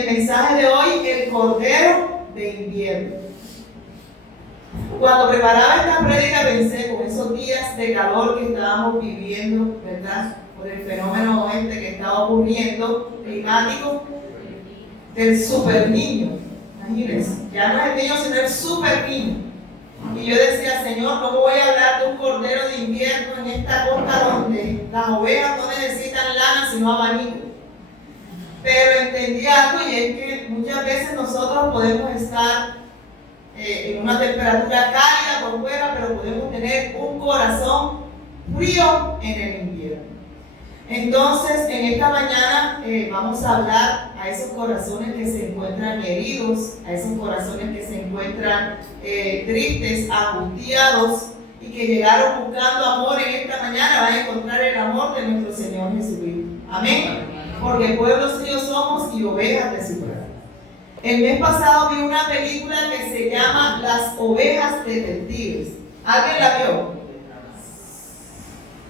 el mensaje de hoy, el Cordero de Invierno. Cuando preparaba esta prédica pensé con esos días de calor que estábamos viviendo, ¿verdad? Por el fenómeno que estaba ocurriendo, climático, del super niño. Imagínense, ya no es el niño, sino el super niño. Y yo decía, Señor, ¿cómo voy a hablar de un cordero de invierno en esta costa donde las ovejas no necesitan lana sino abanico? Pero entendí algo, y es que muchas veces nosotros podemos estar en una temperatura cálida por fuera, pero podemos tener un corazón frío en el invierno. Entonces, en esta mañana vamos a hablar a esos corazones que se encuentran heridos, a esos corazones que se encuentran tristes, angustiados, y que llegaron buscando amor en esta mañana. Van a encontrar el amor de nuestro Señor Jesucristo. Amén. Porque pueblo suyo somos y ovejas de su prado. El mes pasado vi una película que se llama Las Ovejas Detectives. ¿Alguien la vio?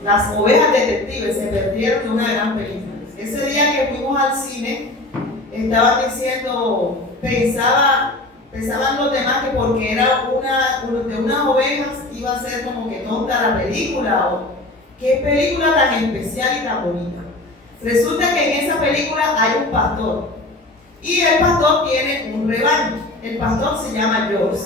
Las Ovejas Detectives se perdieron de una gran película. Ese día que fuimos al cine, estaban diciendo, pensaban los demás que porque era de unas ovejas iba a ser como que tonta la película, o qué película tan especial y tan bonita. Resulta que en esa película hay un pastor, y el pastor tiene un rebaño. El pastor se llama George.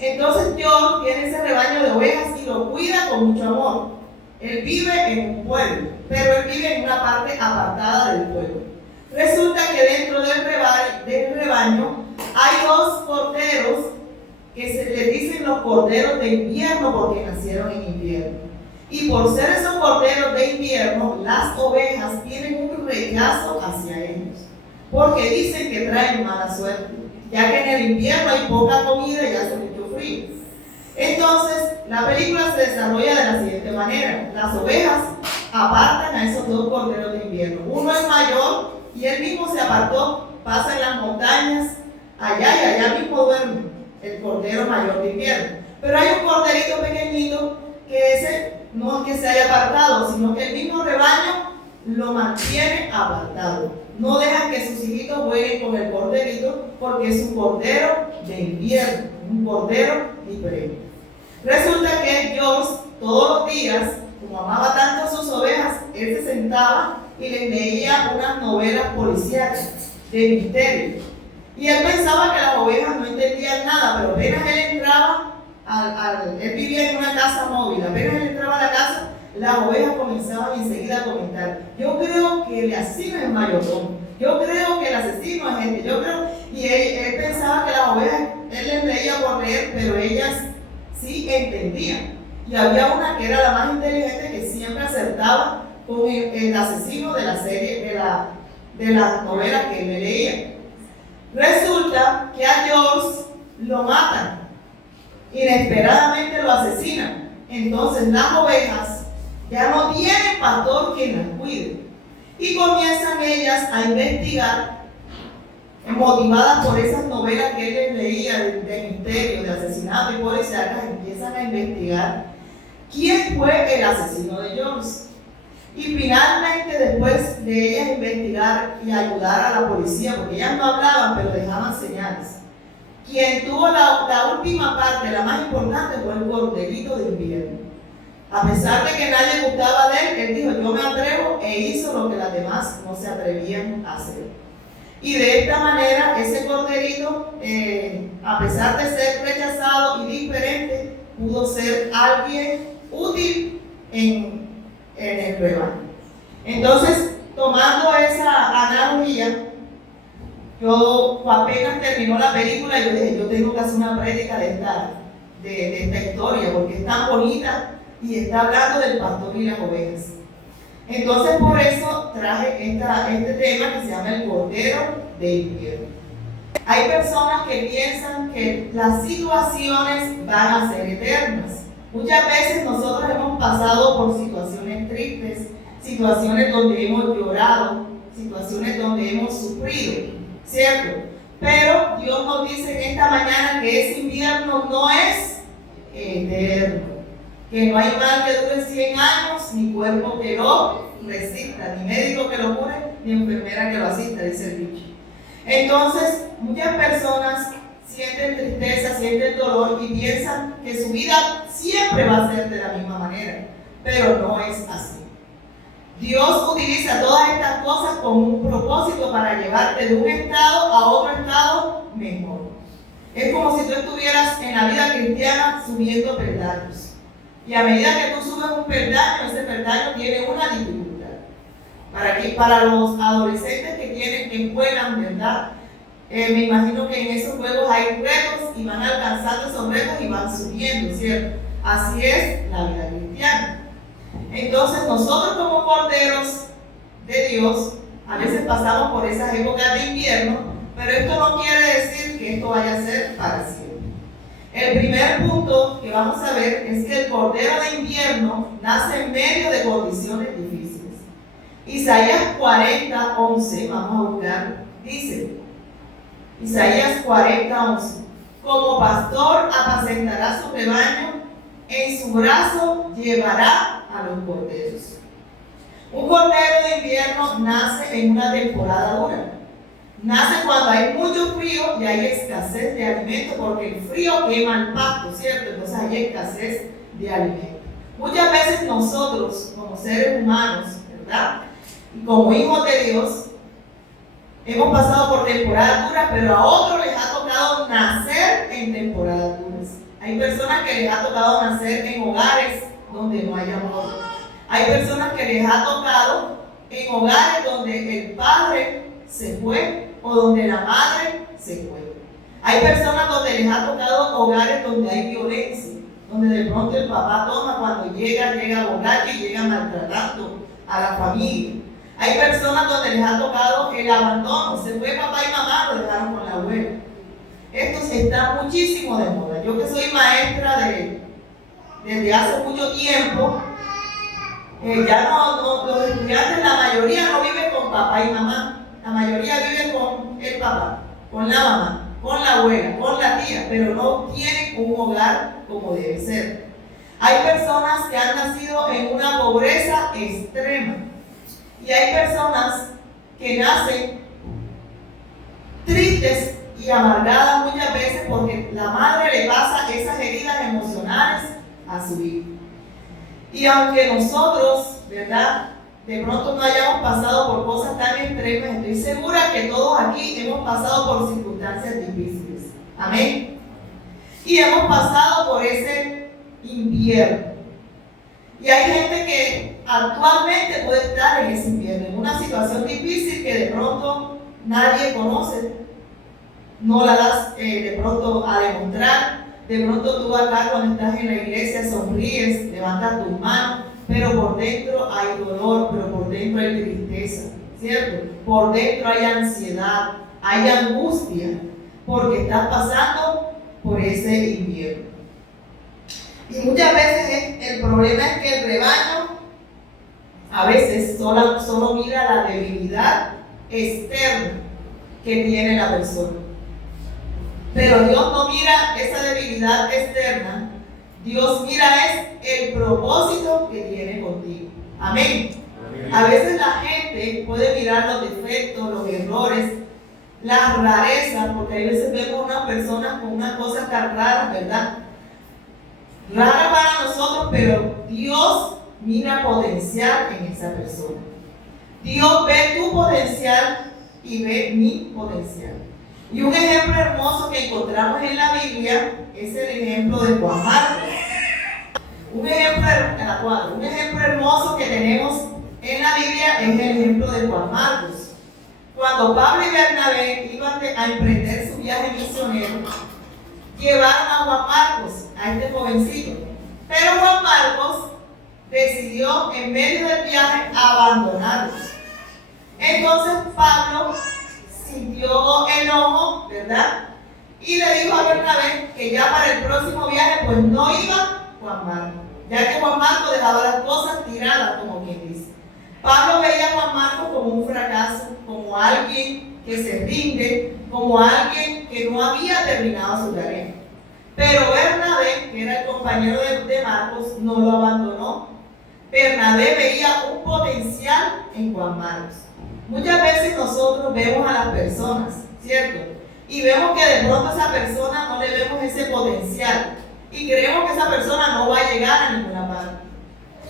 Entonces George tiene ese rebaño de ovejas y lo cuida con mucho amor. Él vive en un pueblo, pero él vive en una parte apartada del pueblo. Resulta que dentro del rebaño hay dos corderos que se les dicen los corderos de invierno porque nacieron en invierno. Y por ser esos corderos de invierno, las ovejas tienen un rechazo hacia ellos, porque dicen que traen mala suerte, ya que en el invierno hay poca comida y hace mucho frío. Entonces, la película se desarrolla de la siguiente manera. Las ovejas apartan a esos dos corderos de invierno. Uno es mayor y él mismo se apartó, pasa en las montañas, allá y allá mismo duerme el cordero mayor de invierno. Pero hay un corderito pequeñito que ese no es que se haya apartado, sino que el mismo rebaño lo mantiene apartado. No dejan que sus hijitos jueguen con el corderito porque es un cordero de invierno, un cordero diferente. Resulta que George todos los días, como amaba tanto a sus ovejas, él se sentaba y les leía unas novelas policíacas de misterio. Y él pensaba que las ovejas no entendían nada, pero apenas él entraba, él vivía en una casa móvil, apenas él entraba a la casa, las ovejas comenzaban enseguida a comentar: yo creo que el asesino es el mayordomo, yo creo que el asesino es este, yo creo. Y él pensaba que las ovejas, él les leía por leer, pero ellas sí entendían. Y había una que era la más inteligente, que siempre acertaba con el asesino de la serie, de las novelas que él leía. Resulta que a George lo matan, inesperadamente lo asesinan. Entonces las ovejas ya no tienen pastor quien las cuide, y comienzan ellas a investigar, motivadas por esas novelas que él les leía de misterio, de asesinato y policíacas. Empiezan a investigar quién fue el asesino de George. Y finalmente, después de ellas investigar y ayudar a la policía, porque ellas no hablaban pero dejaban señales, quien tuvo la última parte, la más importante, fue el corderito de invierno. A pesar de que nadie gustaba de él, él dijo: yo me atrevo, e hizo lo que las demás no se atrevían a hacer. Y de esta manera, ese corderito, a pesar de ser rechazado y diferente, pudo ser alguien útil en el rebaño. Entonces, tomando esa analogía, yo apenas terminó la película, yo dije: yo tengo que hacer una prédica de esta historia, porque es tan bonita y está hablando del pastor y las ovejas. Entonces, por eso traje este tema que se llama el Cordero de Invierno. Hay personas que piensan que las situaciones van a ser eternas. Muchas veces nosotros hemos pasado por situaciones tristes, situaciones donde hemos llorado, situaciones donde hemos sufrido, ¿cierto? Pero Dios nos dice en esta mañana que ese invierno no es eterno, que no hay mal que dure 100 años, ni cuerpo que lo resista, ni médico que lo cure, ni enfermera que lo asista, dice el dicho. Entonces, muchas personas sienten tristeza, sienten dolor y piensan que su vida siempre va a ser de la misma manera, pero no es así. Dios utiliza todas estas cosas con un propósito para llevarte de un estado a otro estado mejor. Es como si tú estuvieras en la vida cristiana subiendo peldaños. Y a medida que tú subes un peldaño, ese peldaño tiene una dificultad. Para los adolescentes que juegan, ¿verdad? Me imagino que en esos juegos hay retos y van alcanzando esos retos y van subiendo, ¿cierto? Así es la vida cristiana. Entonces nosotros como corderos de Dios, a veces pasamos por esas épocas de invierno, pero esto no quiere decir que esto vaya a ser para siempre. El primer punto que vamos a ver es que el cordero de invierno nace en medio de condiciones difíciles. Isaías 40:11, vamos a buscar, dice, Isaías 40:11, como pastor apacentará su rebaño, en su brazo llevará a los corderos. Un cordero de invierno nace en una temporada dura. Nace cuando hay mucho frío y hay escasez de alimento, porque el frío quema el pasto, ¿cierto? Entonces hay escasez de alimento. Muchas veces nosotros, como seres humanos, ¿verdad? Y como hijos de Dios, hemos pasado por temporadas duras, pero a otros les ha tocado nacer en temporadas duras. Hay personas que les ha tocado nacer en hogares donde no hay amor. Hay personas que les ha tocado en hogares donde el padre se fue o donde la madre se fue. Hay personas donde les ha tocado hogares donde hay violencia, donde de pronto el papá toma cuando llega borracho y llega maltratando a la familia. Hay personas donde les ha tocado el abandono, se fue papá y mamá, lo dejaron con la abuela. Esto está muchísimo de moda. Yo que soy maestra desde hace mucho tiempo, los estudiantes, la mayoría no viven con papá y mamá, la mayoría vive con el papá, con la mamá, con la abuela, con la tía, pero no tienen un hogar como debe ser. Hay personas que han nacido en una pobreza extrema y hay personas que nacen tristes y amargadas muchas veces porque la madre le pasa esas heridas emocionales a su hijo. Y aunque nosotros, ¿verdad?, de pronto no hayamos pasado por cosas tan extremas, estoy segura que todos aquí hemos pasado por circunstancias difíciles. Amén. Y hemos pasado por ese invierno. Y hay gente que actualmente puede estar en ese invierno, en una situación difícil que de pronto nadie conoce. No la das de pronto a demostrar. De pronto tú acá cuando estás en la iglesia sonríes, levantas tus manos, pero por dentro hay dolor, pero por dentro hay tristeza, ¿cierto? Por dentro hay ansiedad, hay angustia, porque estás pasando por ese invierno. Y muchas veces el problema es que el rebaño a veces solo mira la debilidad externa que tiene la persona. Pero Dios no mira esa debilidad externa. Dios mira el propósito que tiene contigo. Amén. Amén. A veces la gente puede mirar los defectos, los errores, las rarezas, porque a veces vemos unas personas con unas cosas tan raras, ¿verdad? Raras para nosotros, pero Dios mira potencial en esa persona. Dios ve tu potencial y ve mi potencial. Y un ejemplo hermoso que encontramos en la Biblia es el ejemplo de Juan Marcos. Un ejemplo hermoso que tenemos en la Biblia es el ejemplo de Juan Marcos. Cuando Pablo y Bernabé iban a emprender su viaje misionero, llevaron a Juan Marcos, a este jovencito. Pero Juan Marcos decidió en medio del viaje abandonarlos. Entonces Pablo sintió enojo, ¿verdad? Y le dijo a Bernabé que ya para el próximo viaje pues no iba Juan Marcos, ya que Juan Marcos dejaba las cosas tiradas, como quien dice. Pablo veía a Juan Marcos como un fracaso, como alguien que se rinde, como alguien que no había terminado su tarea. Pero Bernabé, que era el compañero de Marcos, no lo abandonó. Bernabé veía un potencial en Juan Marcos. Muchas veces nosotros vemos a las personas, ¿cierto? Y vemos que de pronto a esa persona no le vemos ese potencial y creemos que esa persona no va a llegar a ninguna parte.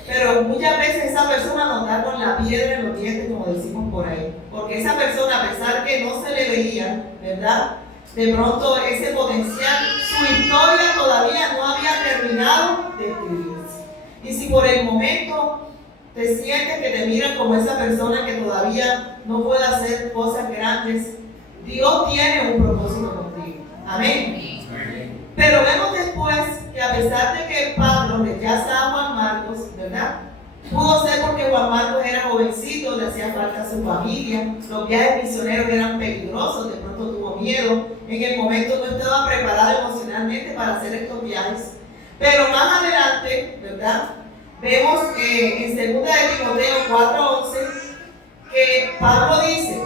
Pero muchas veces esa persona nos da con la piedra en los dientes, como decimos por ahí. Porque esa persona, a pesar que no se le veía, ¿verdad? De pronto ese potencial, su historia todavía no había terminado de escribirse. Y si por el momento te sientes que te miran como esa persona que todavía no puede hacer cosas grandes, Dios tiene un propósito contigo. Amén. Pero vemos después que a pesar de que Pablo rechaza a Juan Marcos, ¿verdad? Pudo ser porque Juan Marcos era jovencito, le hacía falta a su familia, los viajes misioneros eran peligrosos, de pronto tuvo miedo, en el momento no estaba preparado emocionalmente para hacer estos viajes. Pero más adelante, ¿verdad? Vemos en 2 de Timoteo 4:11 que Pablo dice: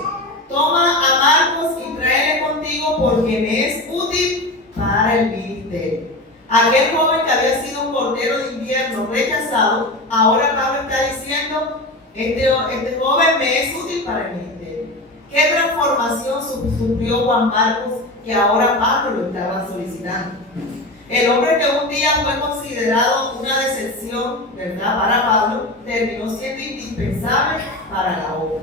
toma a Marcos y tráele contigo porque me es útil para el ministerio. Aquel joven que había sido un cordero de invierno rechazado, ahora Pablo está diciendo: este joven me es útil para el ministerio. ¿Qué transformación sufrió Juan Marcos que ahora Pablo lo estaba solicitando? El hombre que un día fue considerado una decepción, ¿verdad?, para Pablo, terminó siendo indispensable para la obra.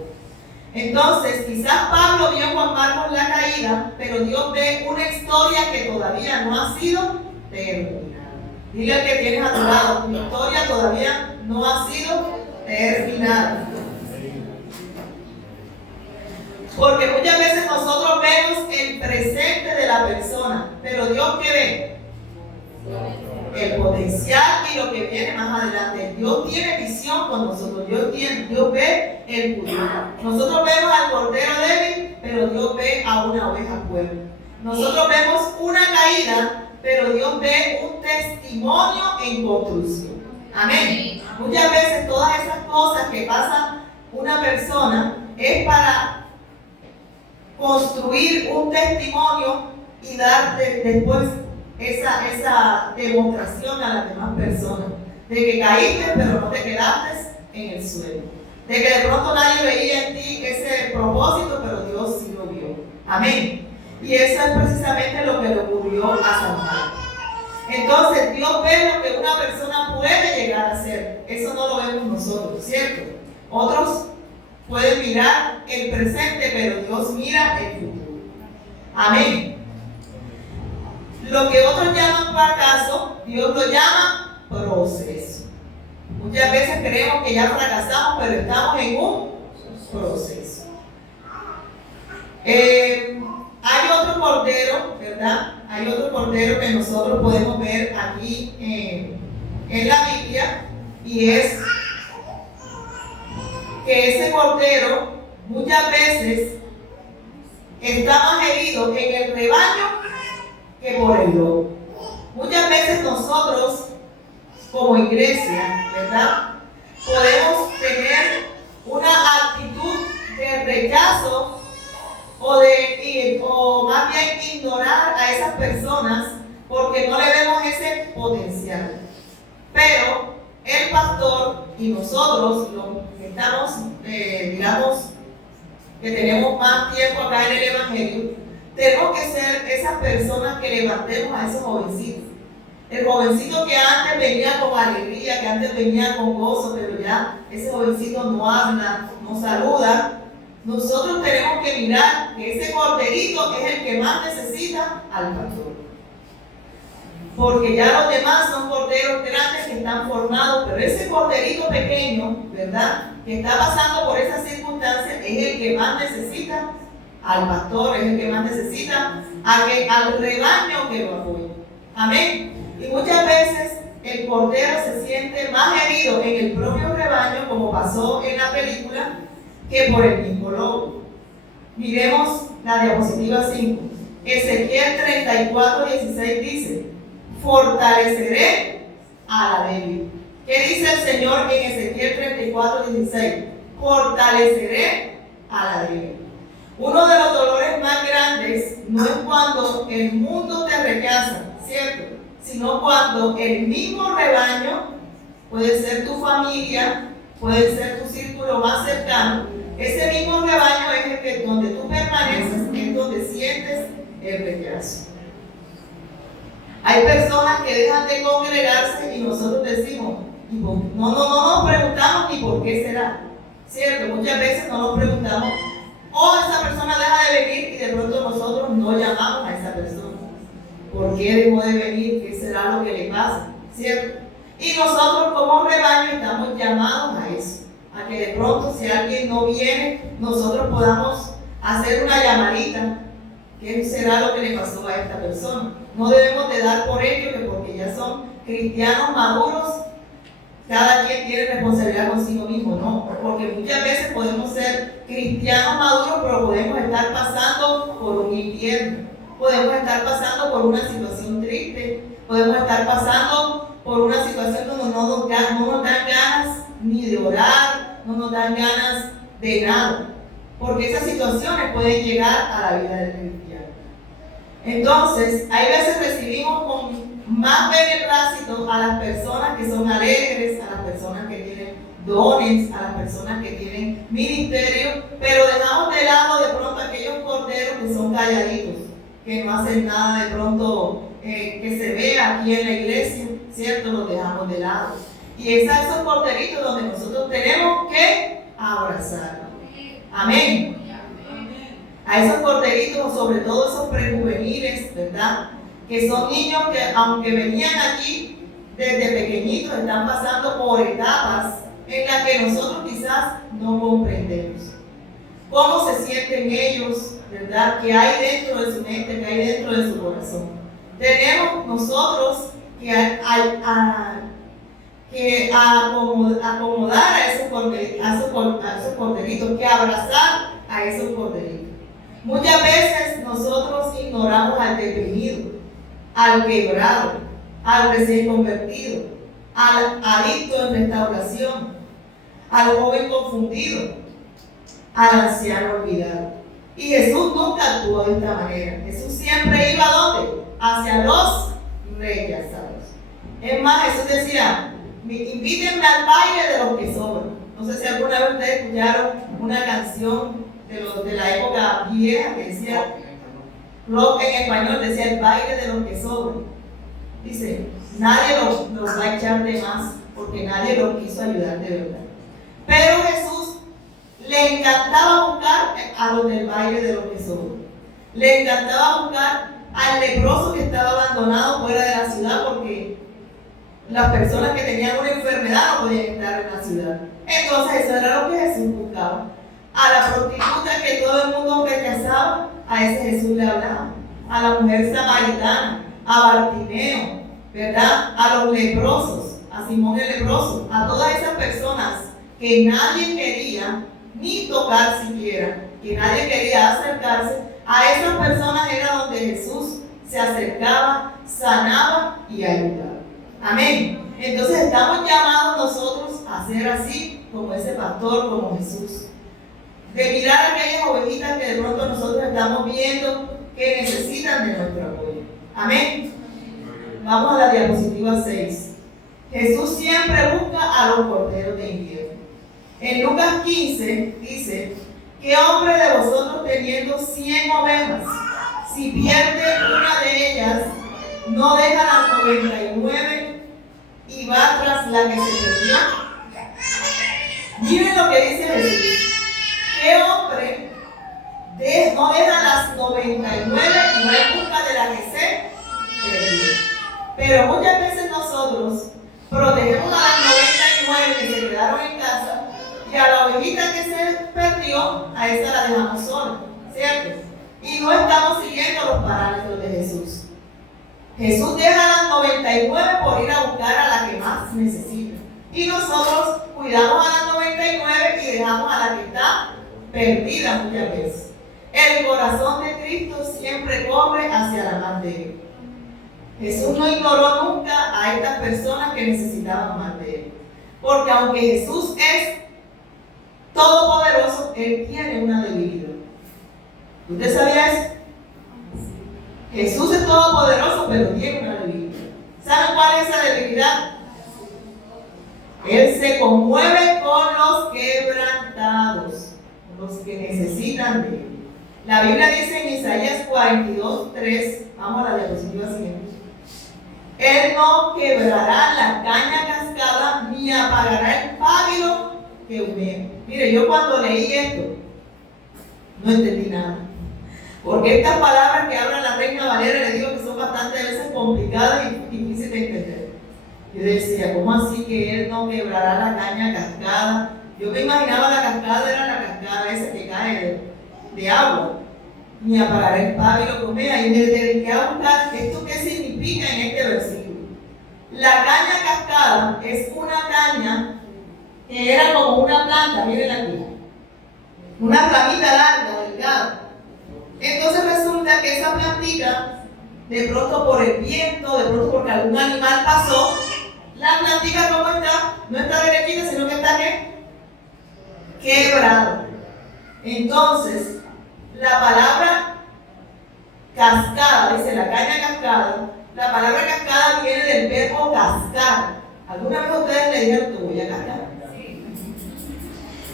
Entonces, quizás Pablo vio a Juan Marcos la caída, pero Dios ve una historia que todavía no ha sido terminada. Dile al que tienes a tu lado: tu historia todavía no ha sido terminada. Porque muchas veces nosotros vemos el presente de la persona, pero Dios, ¿qué ve? El potencial y lo que viene más adelante. Dios tiene visión con nosotros. Dios ve el futuro. Nosotros vemos al cordero débil, pero Dios ve a una oveja pueblo. Nosotros vemos una caída, pero Dios ve un testimonio en construcción. Amén. Muchas veces todas esas cosas que pasa una persona es para construir un testimonio y dar después esa demostración a las demás personas de que caíste pero no te quedaste en el suelo, de que de pronto nadie veía en ti ese propósito, pero Dios sí lo vio. Amén. Y eso es precisamente lo que le ocurrió a San Pablo. Entonces Dios ve lo que una persona puede llegar a ser. Eso no lo vemos nosotros, ¿cierto? Otros pueden mirar el presente, pero Dios mira el futuro. Amén. Lo que otros llaman fracaso, Dios lo llama proceso. Muchas veces creemos que ya fracasamos, pero estamos en un proceso. Hay otro cordero, ¿verdad? Hay otro cordero que nosotros podemos ver aquí en la Biblia, y es que ese cordero muchas veces está más herido en el rebaño que por el lobo. Muchas veces nosotros, como iglesia, ¿verdad?, podemos tener una actitud de rechazo o más bien ignorar a esas personas porque no le vemos ese potencial. Pero el pastor y nosotros, los que estamos, digamos, que tenemos más tiempo acá en el Evangelio, tenemos que ser esas personas que levantemos a esos jovencitos. El jovencito que antes venía con alegría, que antes venía con gozo, pero ya ese jovencito no habla, no saluda. Nosotros tenemos que mirar que ese corderito es el que más necesita al pastor. Porque ya los demás son corderos grandes que están formados, pero ese corderito pequeño, ¿verdad?, que está pasando por esas circunstancias, es el que más necesita al pastor, es el que más necesita al rebaño que lo apoye. Amén. Y muchas veces el cordero se siente más herido en el propio rebaño, como pasó en la película, que por el mismo lobo. Miremos la diapositiva 5. Ezequiel 34:16 dice: fortaleceré a la débil. ¿Qué dice el Señor en Ezequiel 34:16? Fortaleceré a la débil. Uno de los dolores más grandes no es cuando el mundo te rechaza, ¿cierto?, sino cuando el mismo rebaño, puede ser tu familia, puede ser tu círculo más cercano, Ese mismo rebaño es el que donde tú permaneces, es donde sientes el rechazo. Hay personas que dejan de congregarse y nosotros decimos, no nos preguntamos ni por qué será. ¿Cierto? Muchas veces no nos preguntamos, esa persona deja de venir y de pronto nosotros no llamamos a esa persona. ¿Por qué dejó de venir? ¿Qué será lo que le pasa? ¿Cierto? Y nosotros como rebaño estamos llamados a eso, a que de pronto si alguien no viene, nosotros podamos hacer una llamadita. ¿Qué será lo que le pasó a esta persona? No debemos de dar por ello que porque ya son cristianos maduros, cada quien tiene responsabilidad consigo mismo, no, porque muchas veces podemos ser cristianos maduros, pero podemos estar pasando por un invierno, podemos estar pasando por una situación triste, podemos estar pasando por una situación donde no nos dan ganas ni de orar, no nos dan ganas de nada, porque esas situaciones pueden llegar a la vida del cristiano. Entonces, hay veces recibimos con más beneplácito a las personas que son alegres, a las personas que tienen dones, a las personas que tienen ministerio, pero dejamos de lado de pronto aquellos corderos que son calladitos, que no hacen nada de pronto que se vea aquí en la iglesia, ¿cierto? Los dejamos de lado. Y es a esos corderitos donde nosotros tenemos que abrazar. Amén. A esos corderitos, sobre todo esos prejuveniles, ¿verdad? Que son niños que, aunque venían aquí desde pequeñitos, están pasando por etapas en las que nosotros quizás no comprendemos. ¿Cómo se sienten ellos, verdad? ¿Qué hay dentro de su mente, qué hay dentro de su corazón? Tenemos nosotros que acomodar a esos corderitos, que abrazar a esos corderitos. Muchas veces nosotros ignoramos al deprimido, al quebrado, al recién convertido, al adicto en restauración, al joven confundido, al anciano olvidado. Y Jesús nunca actuó de esta manera. Jesús siempre iba ¿a dónde? Hacia los rechazados. Es más, Jesús decía, invítenme al baile de los que sobran. No sé si alguna vez ustedes escucharon una canción de la época vieja que decía, rock en español, decía el baile de los que sobran. Dice, nadie los va a echar de más porque nadie los quiso ayudar de verdad. Pero Jesús le encantaba buscar a los del baile de los que sobran. Le encantaba buscar al leproso que estaba abandonado fuera de la ciudad porque las personas que tenían una enfermedad no podían estar en la ciudad. Entonces eso era lo que Jesús buscaba. A la prostituta que todo el mundo rechazaba, a ese Jesús le hablaba. A la mujer samaritana, a Bartimeo, ¿verdad? A los leprosos, a Simón el leproso, a todas esas personas que nadie quería ni tocar siquiera, que nadie quería acercarse, a esas personas era donde Jesús se acercaba, sanaba y ayudaba. Amén. Entonces estamos llamados nosotros a ser así, como ese pastor, como Jesús. De mirar a aquellas ovejitas que de pronto nosotros estamos viendo que necesitan de nuestro apoyo. Amén. Vamos a la diapositiva 6. Jesús siempre busca a los corderos de invierno. En Lucas 15 dice, ¿qué hombre de vosotros teniendo 100 ovejas, si pierde una de ellas, no deja las 99 y va tras la que se perdió? Miren lo que dice Jesús. ¿Qué hombre no deja las 99 y va en busca de la que se perdió? Pero muchas veces nosotros protegemos a las 99 que se quedaron en casa y a la ovejita que se perdió, a esa la dejamos sola, ¿cierto? Y no estamos siguiendo los parámetros de Jesús. Jesús deja las 99 por ir a buscar a la que más necesita. Y nosotros cuidamos a las 99 y dejamos a la que está perdida muchas veces. El corazón de Cristo siempre corre hacia la más débil. Jesús no ignoró nunca a estas personas que necesitaban más de Él. Porque aunque Jesús es todopoderoso, Él tiene una debilidad. ¿Usted sabía eso? Jesús es todopoderoso, pero tiene una debilidad. ¿Saben cuál es esa debilidad? Él se conmueve con los quebrantados. los que necesitan de Él. La Biblia dice en Isaías 42:3, vamos a la diapositiva siguiente. Él no quebrará la caña cascada ni apagará el pábilo que humea. Mire, yo cuando leí esto, no entendí nada. Porque estas palabras que habla la Reina Valera, le digo que son bastante veces complicadas y difíciles de entender. Yo decía, ¿cómo así que Él no quebrará la caña cascada? Yo me imaginaba la cascada, era la cascada esa que cae de agua. Ni apagará el pábilo que humea. Y me dediqué a buscar esto qué significa en este versículo. La caña cascada es una caña que era como una planta, miren aquí, una ramita larga, delgada. Entonces resulta que esa plantita, de pronto por el viento, de pronto porque algún animal pasó, la plantita ¿cómo está? No está derechita, sino que está ¿qué? Quebrada. Entonces, la palabra cascada, dice la caña cascada, la palabra cascada viene del verbo cascar. ¿Alguna vez ustedes le dijeron te voy a cascar?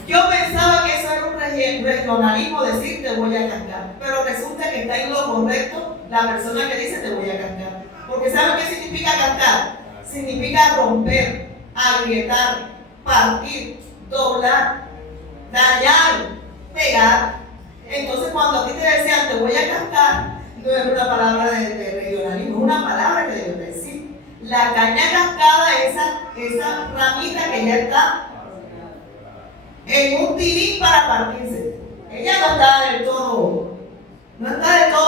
Yo pensaba que eso era un regionalismo, decir te voy a cascar, pero resulta que está en lo correcto la persona que dice te voy a cascar. Porque ¿saben qué significa cascar? Significa romper, agrietar, partir, doblar, dañar, pegar. Entonces cuando a ti te decían te voy a cascar, no es una palabra de regionalismo, es una palabra que debes decir. La caña cascada es esa ramita que ya está en un tilín para partirse. Ella no está del todo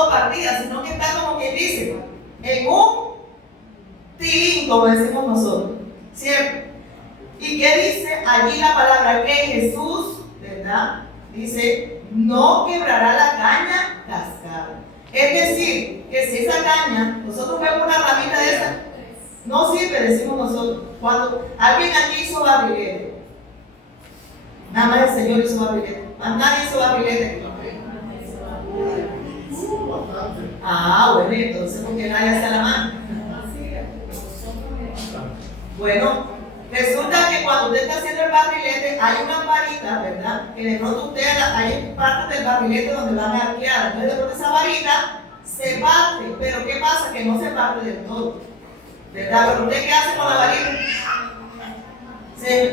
partida, sino que está como quien dice, en un tilín, como decimos nosotros, ¿cierto? ¿Y qué dice allí la palabra? Que Jesús, ¿verdad? Dice, no quebrará la caña cascada. Es decir, que si esa caña, nosotros vemos una ramita de esa, no sirve, decimos nosotros. Cuando alguien aquí hizo barrilete, nada más el Señor hizo barrilete, más nadie hizo barrilete. Bueno, entonces, ¿por qué nadie hace la mano? Bueno, resulta que cuando usted está haciendo el barrilete, hay unas varitas, ¿verdad? Que de pronto usted, hay partes del barrilete donde van arqueadas. Entonces, de pronto esa varita se parte, pero ¿qué pasa? Que no se parte del todo, ¿verdad? Pero usted, ¿qué hace con la varita?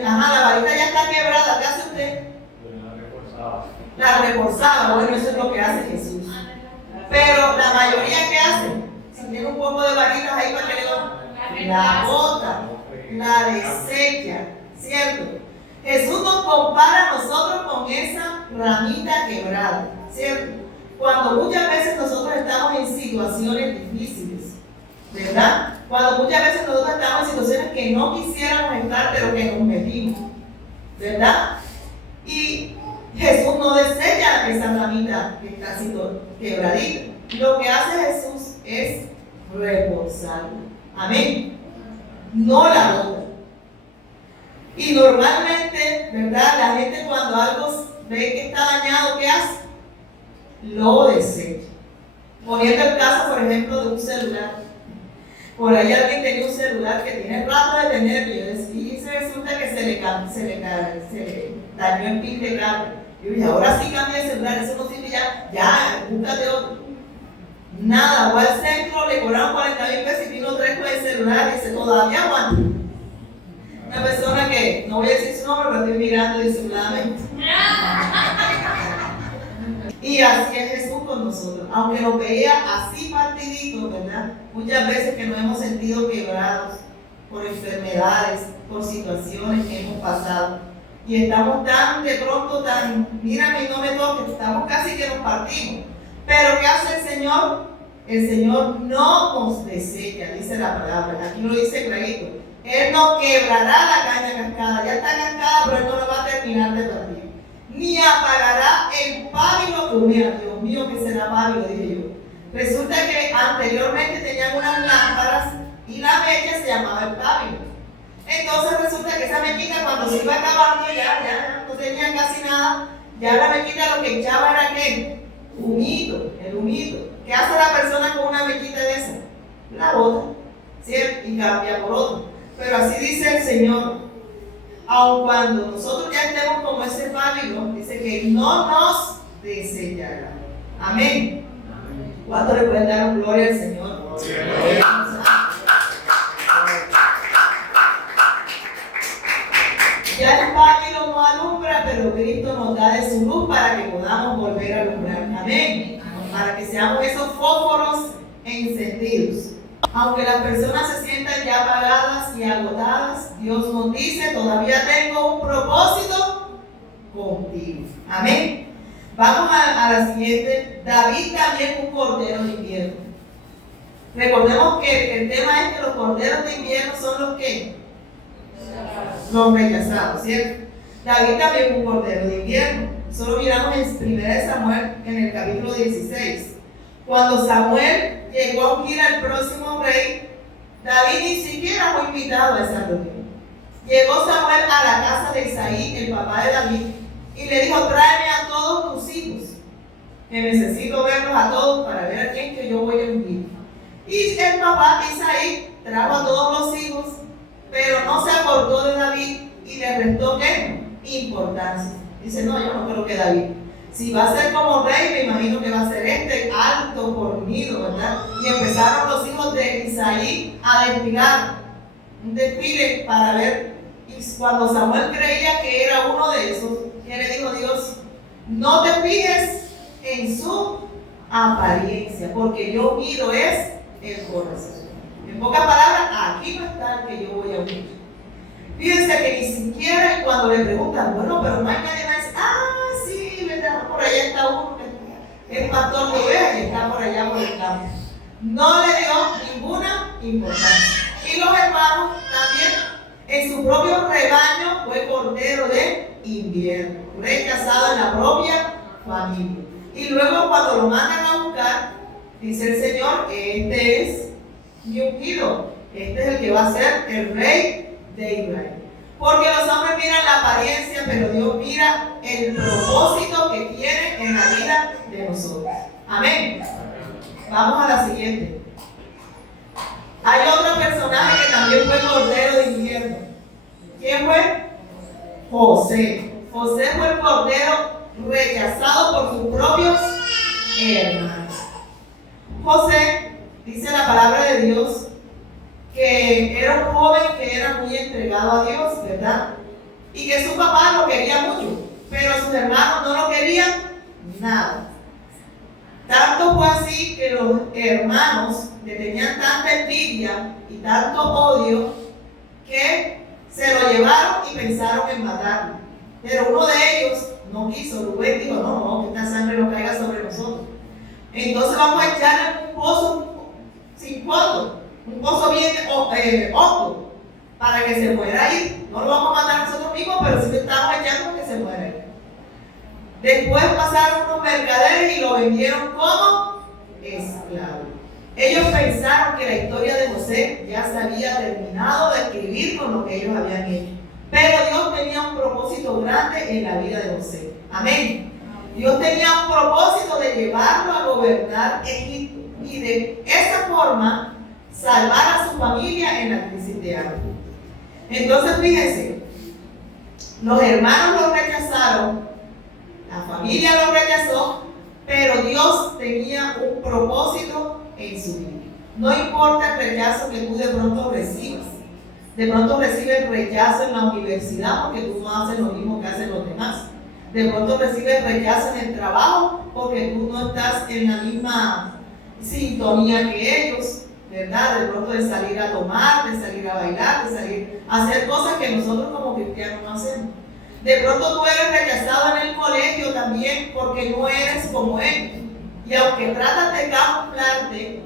La varita ya está quebrada, ¿qué hace usted? La reforzaba. Bueno, eso es lo que hace Jesús. Pero la mayoría, ¿qué hace? Si tiene un poco de varitas ahí para que le la bota, la desecha, ¿cierto? Jesús nos compara a nosotros con esa ramita quebrada, ¿cierto? Cuando muchas veces nosotros estamos en situaciones difíciles, ¿verdad? Cuando muchas veces nosotros estamos en situaciones que no quisiéramos estar, pero que nos metimos, ¿verdad? Y Jesús no desecha esa ramita que está así quebradita. Lo que hace Jesús es reforzarla. Amén. No la bota. Y normalmente, ¿verdad? La gente cuando algo ve que está dañado, ¿qué hace? Lo desecha. Poniendo el caso, por ejemplo, de un celular. Por ahí alguien tenía un celular que tiene rato de tenerlo y resulta que se le dañó el pin de carga. Y yo dije, ahora sí cambia de celular, eso no sirve ya, búscate otro. Nada, voy al centro, le cobraron 40,000 pesos y vino 3 con el celular y dice, todavía aguanta. Una persona que, no voy a decir su nombre, pero estoy mirando disimuladamente. Y así es Jesús con nosotros. Aunque nos veía así partiditos, ¿verdad? Muchas veces que nos hemos sentido quebrados por enfermedades, por situaciones que hemos pasado. Y estamos de pronto mírame y no me toques, estamos casi que nos partimos. Pero ¿qué hace el Señor? El Señor no nos desecha, dice la palabra. Aquí lo dice clarito. Él no quebrará la caña cascada. Ya está cascada, pero Él no la va a terminar de partir. Ni apagará el pábilo que humea. Dios mío, ¿qué será pábilo? Dije yo. Resulta que anteriormente tenían unas lámparas y la mecha se llamaba el pábilo. Entonces resulta que esa mechita cuando se iba acabando ya no tenía casi nada. Ya la mechita lo que echaba era ¿qué? Humito, el humito. ¿Qué hace la persona con una mechita de esa? La bota, ¿cierto? Y cambia por otro. Pero así dice el Señor. aun cuando nosotros ya estemos como ese pálido, dice que no nos desechará. Amén. ¿Cuánto le pueden dar gloria al Señor? Ya el pálido no alumbra, pero Cristo nos da de su luz para que podamos volver a alumbrar. Amén. Para que seamos esos fósforos encendidos. Aunque las personas se sientan ya apagadas y agotadas, Dios nos dice, todavía tengo un propósito contigo. Amén. Vamos a la siguiente. David también un cordero de invierno. Recordemos que el tema es que los corderos de invierno son los que los rechazados, ¿cierto? David también un cordero de invierno. Solo miramos en 1 Samuel en el capítulo 16. Cuando Samuel llegó a ungir al próximo rey, David ni siquiera fue invitado a esa reunión. Llegó Samuel a la casa de Isaí, el papá de David, y le dijo: tráeme a todos tus hijos, que necesito verlos a todos para ver a quién que yo voy a ungir. Y el papá Isaí trajo a todos los hijos, pero no se acordó de David y le restó ¿qué? Importancia. Dice: no, yo no creo que David, si va a ser como rey, me imagino que va a ser alto, fornido, ¿verdad? Y empezaron los hijos de Isaí a desfilar, un desfile para ver. Y cuando Samuel creía que era uno de esos, ¿qué le dijo Dios? No te fijes en su apariencia, porque yo miro es el corazón. En pocas palabras, aquí no está el que yo voy a unir. Fíjense que ni siquiera cuando le preguntan, bueno, pero no hay nadie más, sí, ¿verdad? Por allá está uno, el pastor de ovejas y está por allá por el campo. No le dio ninguna importancia. Y los hermanos también, en su propio rebaño, fue cordero de invierno, rechazado en la propia familia. Y luego cuando lo mandan a buscar, dice el Señor: este es mi ungido, este es el que va a ser el rey de Israel. Porque los hombres miran la apariencia, pero Dios mira el propósito que tiene en la vida de nosotros. Amén. Vamos a la siguiente. Hay otro personaje que también fue cordero de invierno. ¿Quién fue? José. José fue el cordero rechazado por sus propios hermanos. José, dice la palabra de Dios, que era un joven que era muy entregado a Dios, ¿verdad? Y que su papá lo quería mucho, pero sus hermanos no lo querían nada. Tanto fue así que los hermanos le tenían tanta envidia y tanto odio que se lo llevaron y pensaron en matarlo. Pero uno de ellos no quiso. Rubén dijo: no, que esta sangre no caiga sobre nosotros. Entonces vamos a echarle un pozo sin fondo, un pozo bien hondo, para que se muera ahí. No lo vamos a matar nosotros mismos, pero sí le estamos echando que se muera ahí. Después pasaron unos mercaderes y lo vendieron como esclavo. Ellos pensaron que la historia de José ya se había terminado de escribir con lo que ellos habían hecho. Pero Dios tenía un propósito grande en la vida de José. Amén. Dios tenía un propósito de llevarlo a gobernar Egipto y de esa forma salvar a su familia en la crisis de hambre. Entonces fíjense, los hermanos lo rechazaron, la familia lo rechazó, pero Dios tenía un propósito en su vida. No importa el rechazo que tú de pronto recibas. De pronto recibes rechazo en la universidad porque tú no haces lo mismo que hacen los demás. De pronto recibes rechazo en el trabajo porque tú no estás en la misma sintonía que ellos, ¿verdad? De pronto de salir a tomar, de salir a bailar, de salir a hacer cosas que nosotros como cristianos no hacemos. De pronto tú eres rechazado en el colegio también porque no eres como ellos. Y aunque tratas de camuflarte,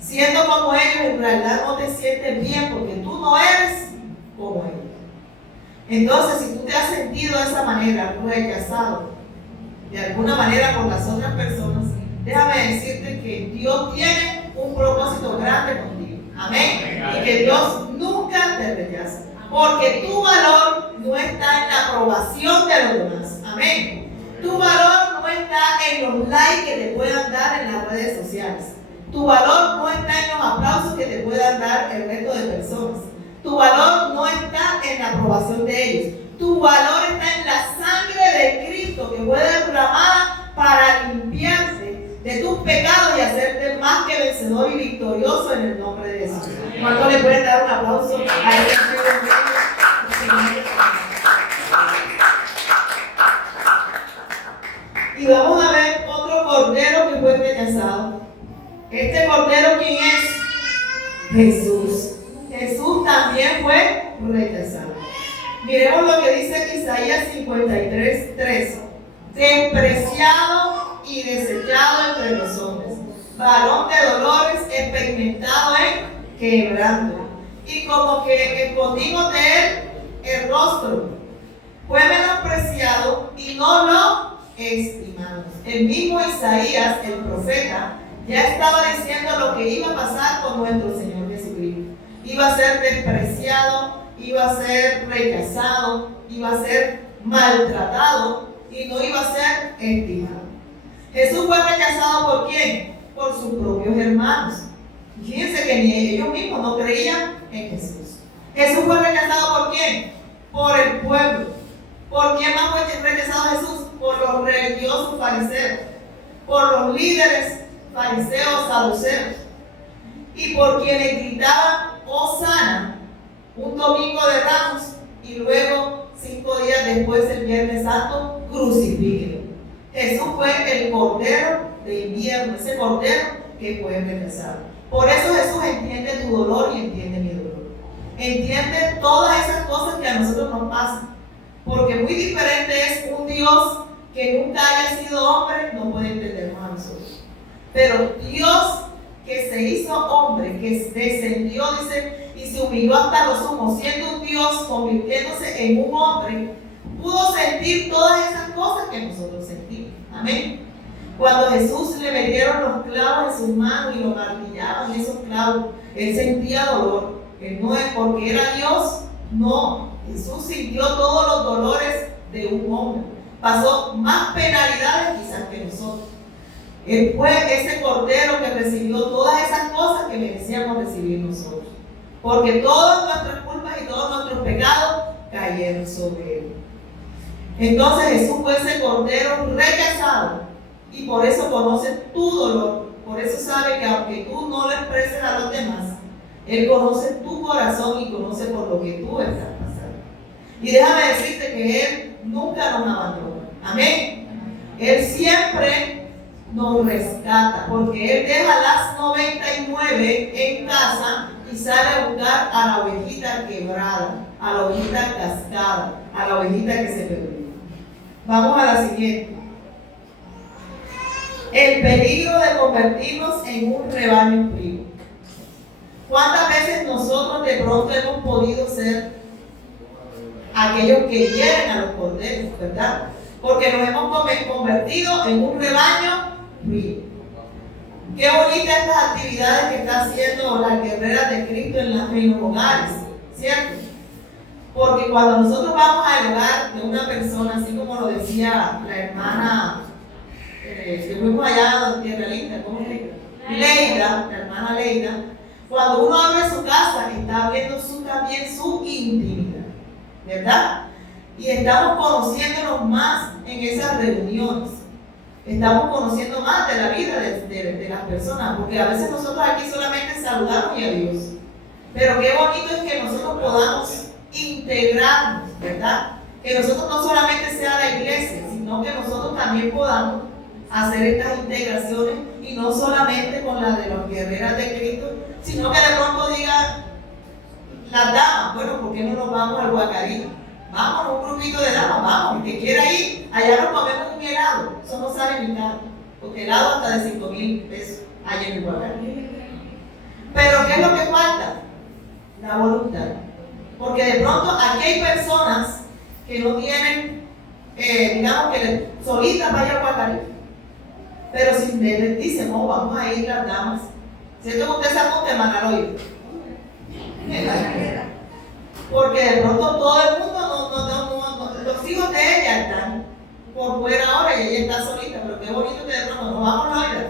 siendo como ellos, en realidad no te sientes bien porque tú no eres como ellos. Entonces, si tú te has sentido de esa manera, rechazado de alguna manera por las otras personas, déjame decirte que Dios tiene un propósito grande contigo. Amén. Y que Dios nunca te rechaza. Porque tu valor no está en la aprobación de los demás. Amén. Tu valor no está en los likes que te puedan dar en las redes sociales. Tu valor no está en los aplausos que te puedan dar el resto de personas. Tu valor no está en la aprobación de ellos. Tu valor está en la sangre de Cristo que fue derramada para limpiarte de tus pecados y hacerte más que vencedor y victorioso en el nombre de Jesús. ¿Cuánto le pueden dar un aplauso a este Y vamos a ver otro cordero que fue rechazado. Este cordero, ¿quién es? Jesús. Jesús también fue rechazado. Miremos lo que dice Isaías 53:3. Despreciado y desechado entre los hombres, varón de dolores, experimentado en quebranto. Y como que escondimos de él el rostro. Fue menospreciado y no lo estimamos. El mismo Isaías, el profeta, ya estaba diciendo lo que iba a pasar con nuestro Señor Jesucristo. Iba a ser despreciado, iba a ser rechazado, iba a ser maltratado y no iba a ser estimado. Jesús fue rechazado ¿por quién? Por sus propios hermanos. Fíjense que ni ellos mismos no creían en Jesús. Jesús fue rechazado ¿por quién? Por el pueblo. ¿Por quién más fue rechazado Jesús? Por los religiosos fariseos, por los líderes fariseos saduceos y por quienes gritaban Hosana un domingo de Ramos y luego 5 días después, el Viernes Santo, crucifíquenlo. Jesús fue el cordero de invierno, ese cordero que fue rechazado. Por eso Jesús entiende tu dolor y entiende mi dolor. Entiende todas esas cosas que a nosotros nos pasan. Porque muy diferente es un Dios que nunca haya sido hombre, no puede entendernos a nosotros. Pero Dios que se hizo hombre, que descendió, dice, y se humilló hasta lo sumo, siendo un Dios, convirtiéndose en un hombre, pudo sentir todas esas cosas que nosotros sentimos. Amén. Cuando Jesús le metieron los clavos en sus manos y lo martillaban esos clavos, él sentía dolor. Él no es porque era Dios, no. Jesús sintió todos los dolores de un hombre. Pasó más penalidades quizás que nosotros. Él fue ese cordero que recibió todas esas cosas que merecíamos recibir nosotros. Porque todas nuestras culpas y todos nuestros pecados cayeron sobre él. Entonces Jesús fue ese cordero rechazado y por eso conoce tu dolor. Por eso sabe que aunque tú no lo expreses a los demás, él conoce tu corazón y conoce por lo que tú estás pasando. Y déjame decirte que él nunca nos abandona. Amén. Él siempre nos rescata, porque él deja las 99 en casa y sale a buscar a la ovejita quebrada, a la ovejita cascada, a la ovejita que se perdió. Vamos a la siguiente. El peligro de convertirnos en un rebaño frío. ¿Cuántas veces nosotros de pronto hemos podido ser aquellos que hieren a los corderos, verdad? Porque nos hemos convertido en un rebaño frío. Qué bonitas estas actividades que está haciendo las guerreras de Cristo en los hogares, ¿cierto? Porque cuando nosotros vamos al hogar de una persona, así como lo decía la hermana, que fuimos allá en Tierra Linda, ¿cómo se llama? Leida, la hermana Leida, cuando uno abre su casa, está abriendo también su intimidad, ¿verdad? Y estamos conociéndonos más en esas reuniones. Estamos conociendo más de la vida de las personas, porque a veces nosotros aquí solamente saludamos y adiós. Pero qué bonito es que nosotros podamos integrarnos, ¿verdad? Que nosotros no solamente sea la iglesia, sino que nosotros también podamos hacer estas integraciones y no solamente con las de las guerreras de Cristo, sino que de pronto diga las damas, bueno, ¿por qué no nos vamos al Guacarí? Vamos, un grupito de damas, vamos, el que quiera ir, allá nos comemos un helado, eso no sale ni caro, porque helado hasta de 5,000 pesos allá en el Guacarí. Pero ¿qué es lo que falta? La voluntad. Porque de pronto aquí hay personas que no tienen, digamos que solitas vayan al Guacarí. Pero si les dicen, no, vamos a ir las damas, ¿cierto que usted se apunte a Manaloide? Porque de pronto todo el mundo, los hijos de ella están por fuera ahora y ella está solita, pero qué bonito que de pronto nos vamos a oír.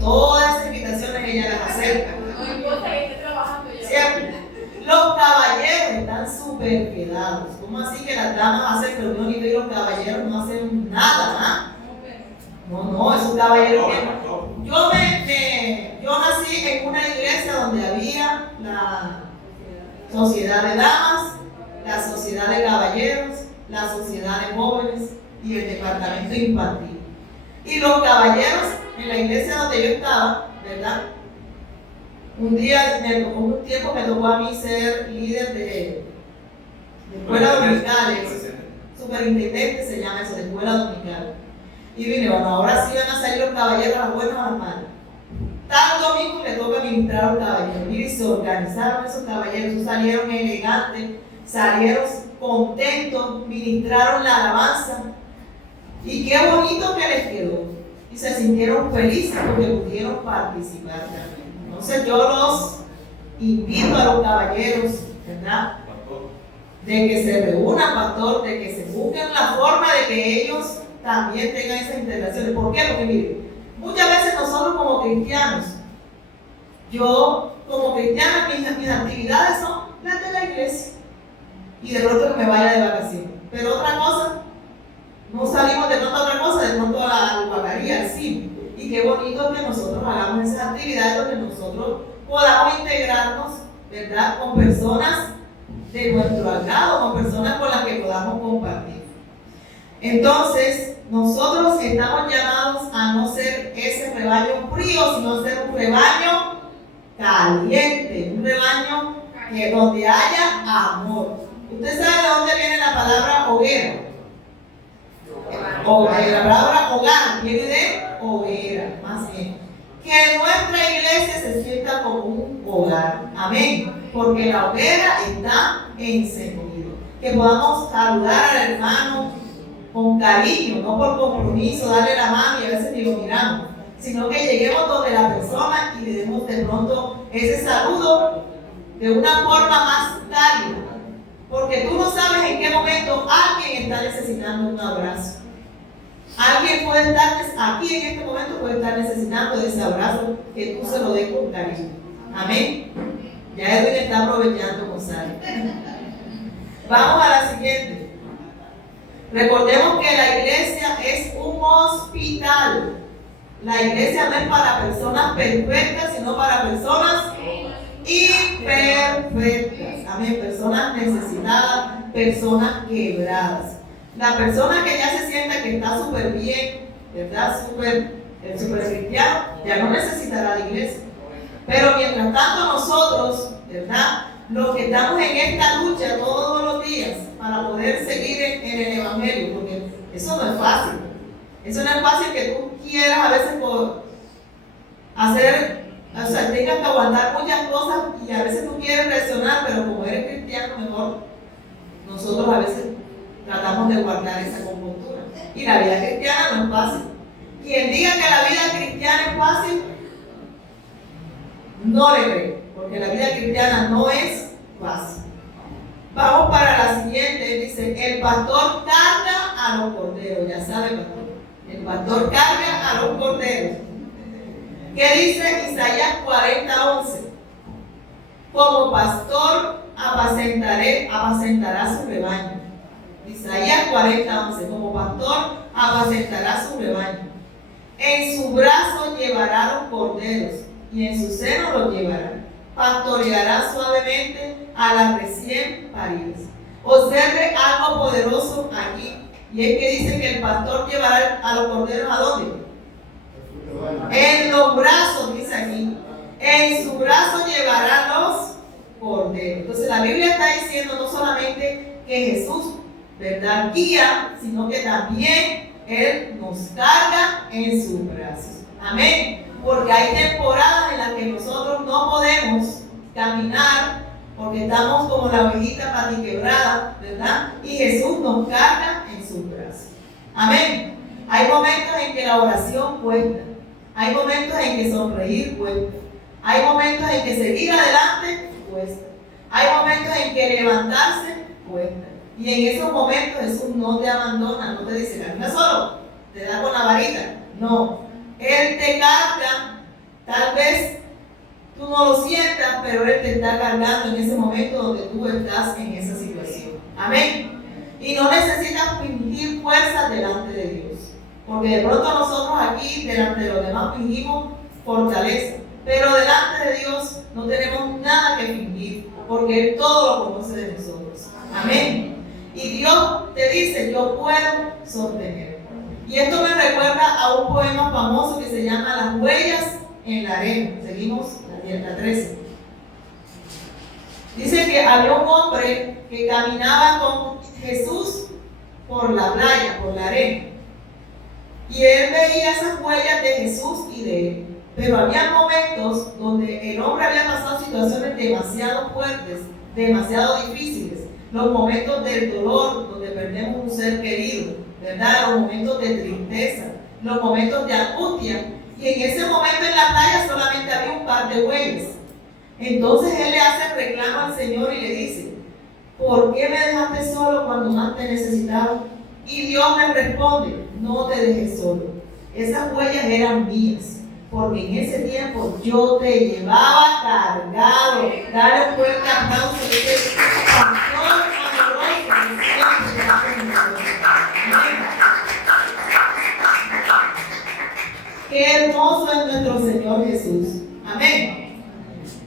Todas esas invitaciones ella las acerca. No importa que esté trabajando ya. ¿Cierto? superquedados. ¿Cómo así que las damas hacen reunión y los caballeros no hacen nada? ¿Ah? No, esos caballeros que... Yo nací en una iglesia donde había la sociedad de damas, la sociedad de caballeros, la sociedad de jóvenes y el departamento infantil. Y los caballeros en la iglesia donde yo estaba, ¿verdad? Un tiempo me tocó a mí ser líder de escuela dominical, superintendente se llama eso, de escuela dominical. Y vine, bueno, ahora sí van a salir los caballeros a las buenas o a las malas. Tal domingo le toca ministrar a los caballeros. Miren, se organizaron esos caballeros, salieron elegantes, salieron contentos, ministraron la alabanza. Y qué bonito que les quedó. Y se sintieron felices porque pudieron participar también. Entonces yo los invito a los caballeros, ¿verdad? De que se reúnan, pastor, de que se busquen la forma de que ellos también tengan esas integraciones. ¿Por qué? Porque miren, muchas veces nosotros como cristianos, yo como cristiana, mis actividades son las de la iglesia y de pronto que me vaya de vacaciones. Pero otra cosa, no salimos de pronto a otra cosa, de pronto a la guacaría, al cine. Y qué bonito que nosotros hagamos esas actividades donde nosotros podamos integrarnos, ¿verdad?, con personas de nuestro agrado, con personas con las que podamos compartir. Entonces, nosotros estamos llamados a no ser ese rebaño frío, sino ser un rebaño caliente, un rebaño donde haya amor. ¿Usted sabe de dónde viene la palabra hoguera? La palabra hogar viene de hoguera, más bien. Que nuestra iglesia se sienta como un hogar. Amén. Porque la hoguera está encendido. Que podamos saludar al hermano con cariño, no por compromiso, darle la mano y a veces ni lo miramos, sino que lleguemos donde la persona y le demos de pronto ese saludo de una forma más cálida. Porque tú no sabes en qué momento alguien está necesitando un abrazo. Alguien puede estar aquí en este momento, puede estar necesitando de ese abrazo que tú se lo des con cariño. Amén. Ya Edwin está aprovechando, Gonzalo. Vamos a la siguiente. Recordemos que la iglesia es un hospital. La iglesia no es para personas perfectas, sino para personas imperfectas. Amén. Personas necesitadas, personas quebradas. La persona que ya se sienta que está súper bien, ¿verdad? El súper cristiano, ya no necesitará la iglesia. Pero mientras tanto nosotros, ¿verdad?, los que estamos en esta lucha todos los días para poder seguir en el evangelio, porque eso no es fácil. Eso no es fácil que tú quieras a veces por hacer, o sea, tengas que aguantar muchas cosas y a veces tú quieres reaccionar, pero como eres cristiano, mejor nosotros a veces tratamos de guardar esa compostura. Y la vida cristiana no es fácil. Quien diga que la vida cristiana es fácil, no le creo, porque la vida cristiana no es fácil. Vamos para la siguiente. Dice, el pastor carga a los corderos. Ya sabe, pastor. El pastor carga a los corderos. ¿Qué dice Isaías 40:11? Como pastor apacentará su rebaño. Isaías 40:11. Como pastor apacentará su rebaño. En su brazo llevará los corderos y en su seno los llevará. Pastoreará suavemente a las recién paridas. Observe algo poderoso aquí. Y es que dice que el pastor llevará a los corderos ¿a dónde? En los brazos, dice aquí. En su brazo llevará los corderos. Entonces la Biblia está diciendo no solamente que Jesús, ¿verdad?, guía, sino que también Él nos carga en sus brazos. Amén. Porque hay temporadas en las que nosotros no podemos caminar porque estamos como la ovejita patiquebrada, ¿verdad? Y Jesús nos carga en sus brazos. Amén. Hay momentos en que la oración cuesta. Hay momentos en que sonreír cuesta. Hay momentos en que seguir adelante cuesta. Hay momentos en que levantarse cuesta. Y en esos momentos Jesús no te abandona, no te dice, camina solo, te da con la varita. No. Él te carga, tal vez tú no lo sientas, pero Él te está cargando en ese momento donde tú estás en esa situación. Amén. Y no necesitas fingir fuerzas delante de Dios. Porque de pronto nosotros aquí, delante de los demás, fingimos fortaleza. Pero delante de Dios no tenemos nada que fingir, porque Él todo lo conoce de nosotros. Amén. Y Dios te dice, yo puedo sostener. Y esto me recuerda a un poema famoso que se llama Las huellas en la arena. Seguimos la 13. Dice que había un hombre que caminaba con Jesús por la playa, por la arena. Y él veía esas huellas de Jesús y de él. Pero había momentos donde el hombre había pasado situaciones demasiado fuertes, demasiado difíciles. Los momentos del dolor, donde perdemos un ser querido, ¿verdad? Los momentos de tristeza, los momentos de angustia. Y en ese momento en la playa solamente había un par de huellas. Entonces él le hace reclamo al Señor y le dice, ¿por qué me dejaste solo cuando más te necesitaba? Y Dios le responde, no te dejes solo. Esas huellas eran mías, porque en ese tiempo yo te llevaba cargado. Dale un fuerte aplauso a ese pastor amoroso que siempre está con nosotros. Qué hermoso es nuestro Señor Jesús. Amén.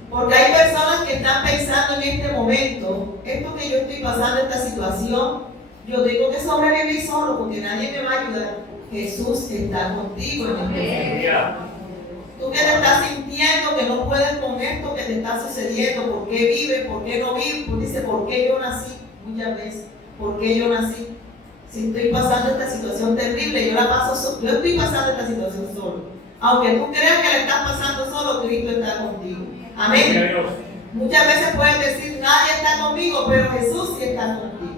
Porque hay personas que están pensando en este momento, esto que yo estoy pasando, esta situación, yo tengo que sobrevivir solo porque nadie me va a ayudar. Jesús está contigo en este momento. Tú que te estás sintiendo que no puedes con esto que te está sucediendo, ¿por qué vives? ¿Por qué no vives? Pues dice, ¿por qué yo nací? Muchas veces, ¿por qué yo nací? Si estoy pasando esta situación terrible, yo estoy pasando esta situación solo. Aunque tú creas que la estás pasando solo, Cristo está contigo. Amén. Muchas veces puedes decir, nadie está conmigo, pero Jesús sí está contigo.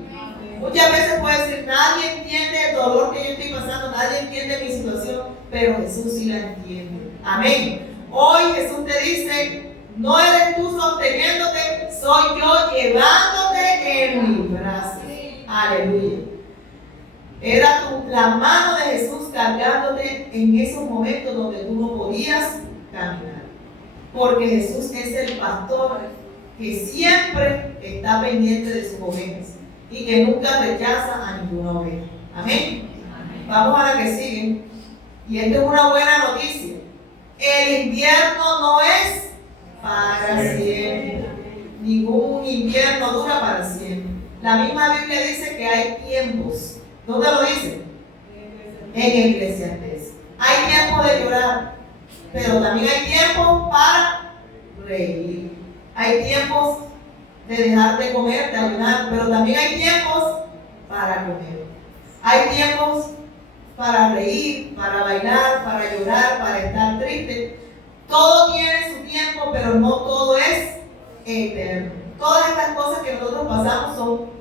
Muchas veces puedes decir, nadie entiende el dolor que yo estoy pasando, nadie entiende mi situación, pero Jesús sí la entiende. Amén. Hoy Jesús te dice, no eres tú sosteniéndote, soy yo llevándote en mis brazos. Aleluya. Era la mano de Jesús cargándote en esos momentos donde tú no podías caminar. Porque Jesús es el pastor que siempre está pendiente de sus ovejas y que nunca rechaza a ninguna oveja. Amén. Vamos a la que sigue. Y esta es una buena noticia. El invierno no es para siempre. Ningún invierno dura para siempre. La misma Biblia dice que hay tiempos. ¿Dónde lo dice? En Eclesiastés. Hay tiempo de llorar, pero también hay tiempo para reír. Hay tiempos de dejar de comer, de ayunar, pero también hay tiempos para comer. Hay tiempos para reír, para bailar, para llorar, para estar triste. Todo tiene su tiempo, pero no todo es eterno. Todas estas cosas que nosotros pasamos son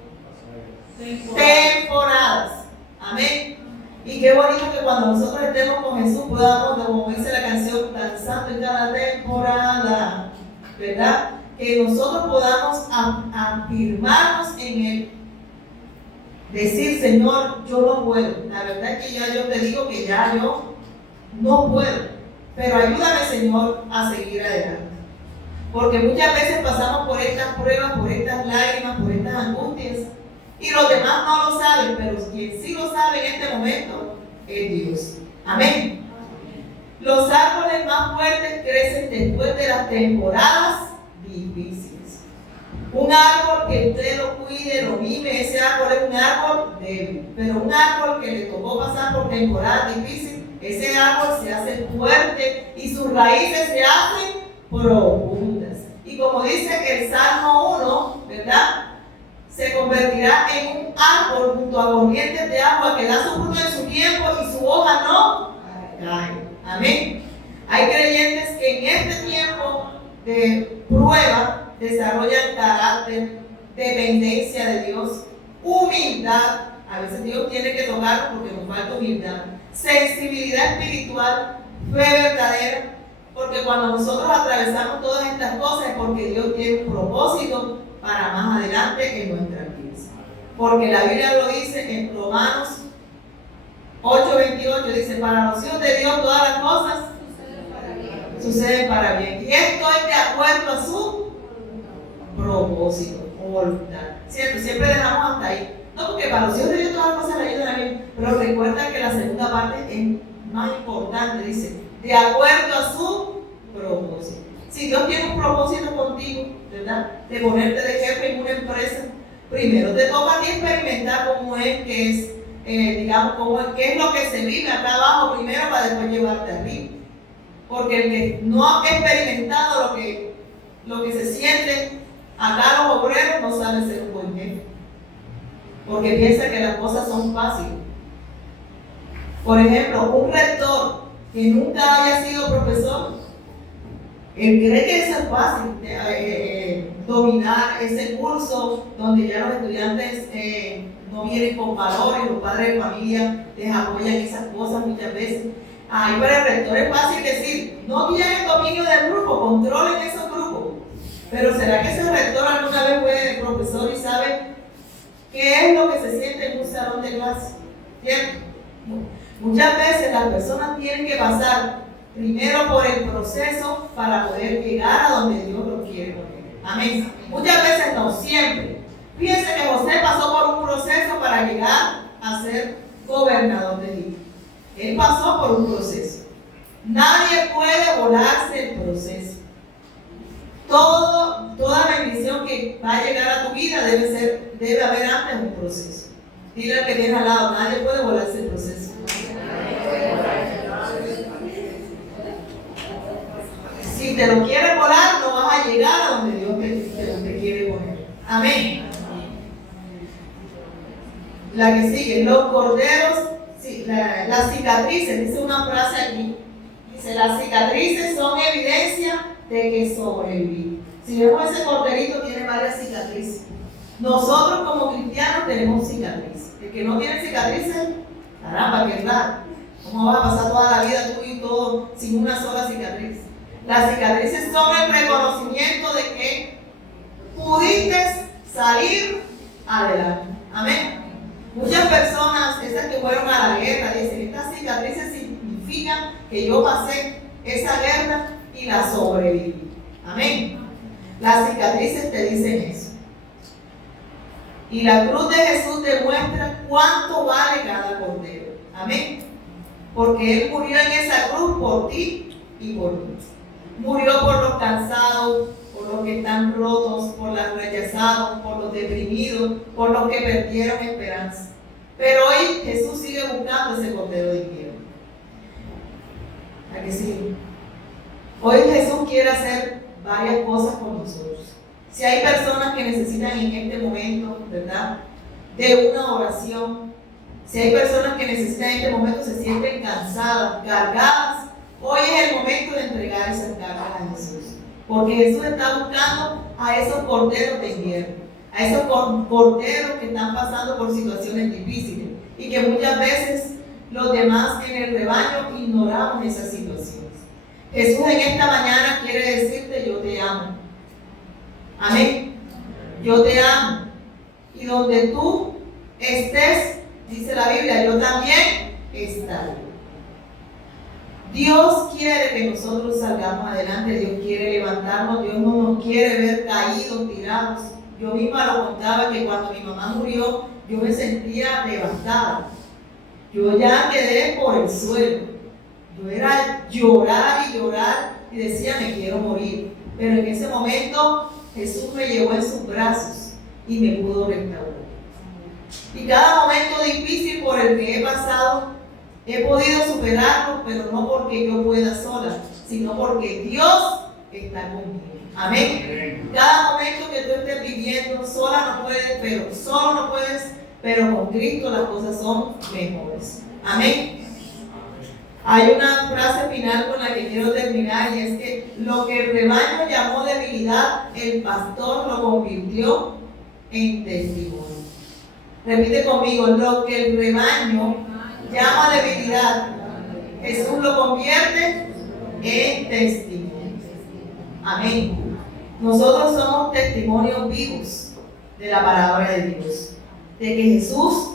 temporadas. Amén. Y qué bonito que cuando nosotros estemos con Jesús podamos, como dice la canción, danzando en cada temporada, ¿verdad? Que nosotros podamos afirmarnos en Él. Decir, Señor, yo no puedo. La verdad es que ya yo te digo que ya yo no puedo. Pero ayúdame, Señor, a seguir adelante. Porque muchas veces pasamos por estas pruebas, por estas lágrimas, por estas angustias. Y los demás no lo saben, pero quien sí lo sabe en este momento es Dios. Amén. Los árboles más fuertes crecen después de las temporadas difíciles. Un árbol que usted lo cuide, lo mime, ese árbol es un árbol débil. Pero un árbol que le tocó pasar por temporadas difíciles, ese árbol se hace fuerte y sus raíces se hacen profundas. Y como dice el Salmo 1, ¿verdad? Se convertirá en un árbol junto a corrientes de agua que da su fruto en su tiempo y su hoja no cae. Amén. Hay creyentes que en este tiempo de prueba desarrollan carácter, dependencia de Dios, humildad. A veces Dios tiene que tocarnos porque nos falta humildad. Sensibilidad espiritual, fe verdadera. Porque cuando nosotros atravesamos todas estas cosas es porque Dios tiene un propósito para más adelante en nuestras vidas. Porque la Biblia lo dice en Romanos 8:28, dice, para los hijos de Dios todas las cosas suceden para bien. Y esto es de acuerdo a su propósito. voluntad. ¿Cierto? Siempre dejamos hasta ahí. No, porque para los hijos de Dios todas las cosas le ayudan a mí, pero recuerda que la segunda parte es más importante, dice, de acuerdo a su propósito. Si Dios tiene un propósito contigo, ¿verdad? De ponerte de jefe en una empresa, primero te toca a ti experimentar cómo es que es, digamos, qué es lo que se vive acá abajo primero para después llevarte arriba. Porque el que no ha experimentado lo que se siente acá los obreros no sabe ser un buen jefe. Porque piensa que las cosas son fáciles. Por ejemplo, un rector que nunca haya sido profesor, él cree que eso es fácil, dominar ese curso donde ya los estudiantes no vienen con valores, los padres de familia les apoyan esas cosas muchas veces. Ay, pero el rector es fácil decir, no tienen dominio del grupo, controlen esos grupos. Pero ¿será que ese rector alguna vez fue profesor y sabe qué es lo que se siente en un salón de clase? ¿Cierto? Muchas veces las personas tienen que pasar primero por el proceso para poder llegar a donde Dios lo quiere poner. Amén. Muchas veces no, siempre. Fíjense que José pasó por un proceso para llegar a ser gobernador de Egipto. Él pasó por un proceso. Nadie puede volarse el proceso. Toda bendición que va a llegar a tu vida debe haber antes un proceso. Dile al que tienes al lado, nadie puede volarse el proceso. Si te lo quieres volar, no vas a llegar a donde Dios te quiere poner. Amén. La que sigue, los corderos, sí, las cicatrices, dice una frase aquí. Dice, las cicatrices son evidencia de que sobreviví. Si vemos ese corderito, tiene varias cicatrices. Nosotros como cristianos tenemos cicatrices. El que no tiene cicatrices, caramba, qué raro. ¿Cómo vas a pasar toda la vida tú y todo sin una sola cicatriz? Las cicatrices son el reconocimiento de que pudiste salir adelante. Amén. Muchas personas, esas que fueron a la guerra, dicen, estas cicatrices significan que yo pasé esa guerra y la sobreviví. Amén. Las cicatrices te dicen eso. Y la cruz de Jesús demuestra cuánto vale cada cordero. Amén. Porque Él murió en esa cruz por ti y por mí. Murió por los cansados, por los que están rotos, por los rechazados, por los deprimidos, por los que perdieron esperanza. Pero hoy Jesús sigue buscando ese cordero de invierno. ¿A que sí? Hoy Jesús quiere hacer varias cosas con nosotros. Si hay personas que necesitan en este momento, ¿verdad?, de una oración, si hay personas que necesitan en este momento, se sienten cansadas, cargadas, hoy es el momento de entregar esas cargas a Jesús. Porque Jesús está buscando a esos corderos de invierno, a esos corderos que están pasando por situaciones difíciles y que muchas veces los demás en el rebaño ignoramos esas situaciones. Jesús en esta mañana quiere decirte, yo te amo. Amén. Yo te amo. Y donde tú estés, dice la Biblia, yo también estaré. Dios quiere que nosotros salgamos adelante, Dios quiere levantarnos, Dios no nos quiere ver caídos, tirados. Yo misma lo contaba que cuando mi mamá murió, yo me sentía devastada. Yo ya quedé por el suelo. Yo era llorar y decía, me quiero morir. Pero en ese momento Jesús me llevó en sus brazos y me pudo restaurar. Y cada momento difícil por el que he pasado, he podido superarlo, pero no porque yo pueda sola, sino porque Dios está conmigo. Amén. Cada momento que tú estés viviendo, sola no puedes, pero solo no puedes, pero con Cristo las cosas son mejores. Amén. Hay una frase final con la que quiero terminar y es que lo que el rebaño llamó debilidad, el pastor lo convirtió en testimonio. Repite conmigo, lo que el rebaño llama debilidad, Jesús lo convierte en testimonio. Amén. Nosotros somos testimonios vivos de la palabra de Dios, de que Jesús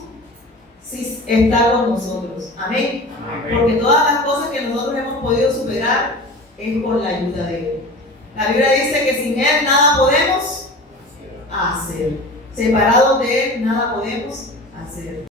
sí está con nosotros. Amén. Porque todas las cosas que nosotros hemos podido superar es con la ayuda de Él. La Biblia dice que sin Él nada podemos hacer. Separados de Él, nada podemos hacer.